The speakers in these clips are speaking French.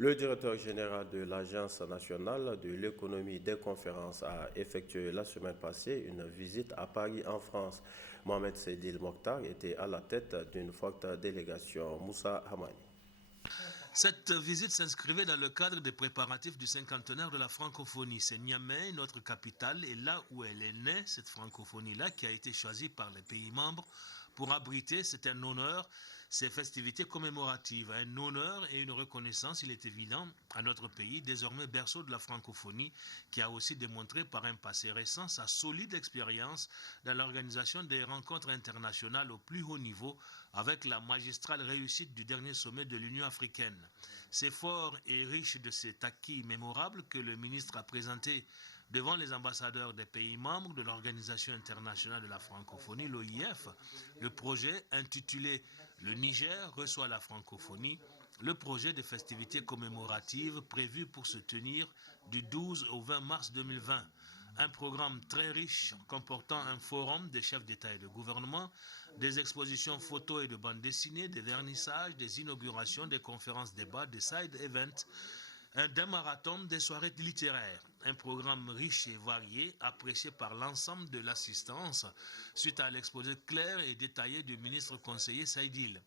Le directeur général de l'Agence nationale de l'économie des conférences a effectué la semaine passée une visite à Paris en France. Mohamed Seydil Mokhtar était à la tête d'une forte délégation. Moussa Hamani. Cette visite s'inscrivait dans le cadre des préparatifs du cinquantenaire de la francophonie. C'est Niamey, notre capitale, et là où elle est née, cette francophonie-là, qui a été choisie par les pays membres pour abriter, c'est un honneur, ces festivités commémoratives. Un honneur et une reconnaissance, il est évident, à notre pays, désormais berceau de la francophonie, qui a aussi démontré par un passé récent sa solide expérience dans l'organisation des rencontres internationales au plus haut niveau, avec la magistrale réussite du dernier sommet de l'Union africaine. C'est fort et riche de cet acquis mémorable que le ministre a présenté devant les ambassadeurs des pays membres de l'Organisation internationale de la francophonie, l'OIF, le projet intitulé « Le Niger reçoit la francophonie », le projet de festivités commémoratives prévu pour se tenir du 12 au 20 mars 2020. Un programme très riche comportant un forum des chefs d'État et de gouvernement, des expositions photos et de bandes dessinées, des vernissages, des inaugurations, des conférences débats, des side events, d'un marathon, des soirées littéraires. Un programme riche et varié, apprécié par l'ensemble de l'assistance, suite à l'exposé clair et détaillé du ministre conseiller Seydil.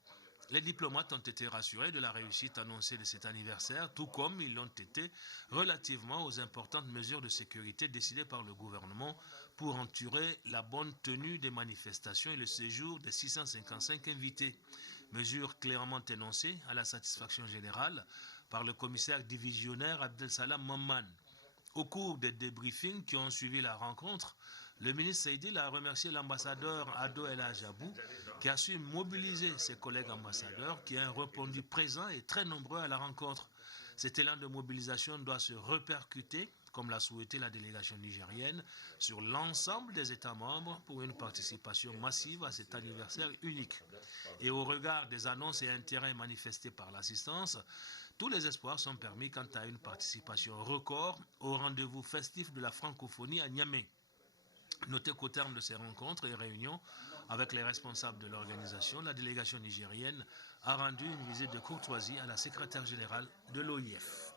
Les diplomates ont été rassurés de la réussite annoncée de cet anniversaire, tout comme ils l'ont été relativement aux importantes mesures de sécurité décidées par le gouvernement pour enturer la bonne tenue des manifestations et le séjour des 655 invités. Mesures clairement énoncées à la satisfaction générale par le commissaire divisionnaire Abdel Salam Mamman. Au cours des débriefings qui ont suivi la rencontre, le ministre Seydil a remercié l'ambassadeur Ado El Ajabou qui a su mobiliser ses collègues ambassadeurs qui ont répondu présents et très nombreux à la rencontre. Cet élan de mobilisation doit se répercuter, comme l'a souhaité la délégation nigérienne, sur l'ensemble des États membres pour une participation massive à cet anniversaire unique. Et au regard des annonces et intérêts manifestés par l'assistance, tous les espoirs sont permis quant à une participation record au rendez-vous festif de la francophonie à Niamey. Notez qu'au terme de ces rencontres et réunions avec les responsables de l'organisation, la délégation nigérienne a rendu une visite de courtoisie à la secrétaire générale de l'OIF.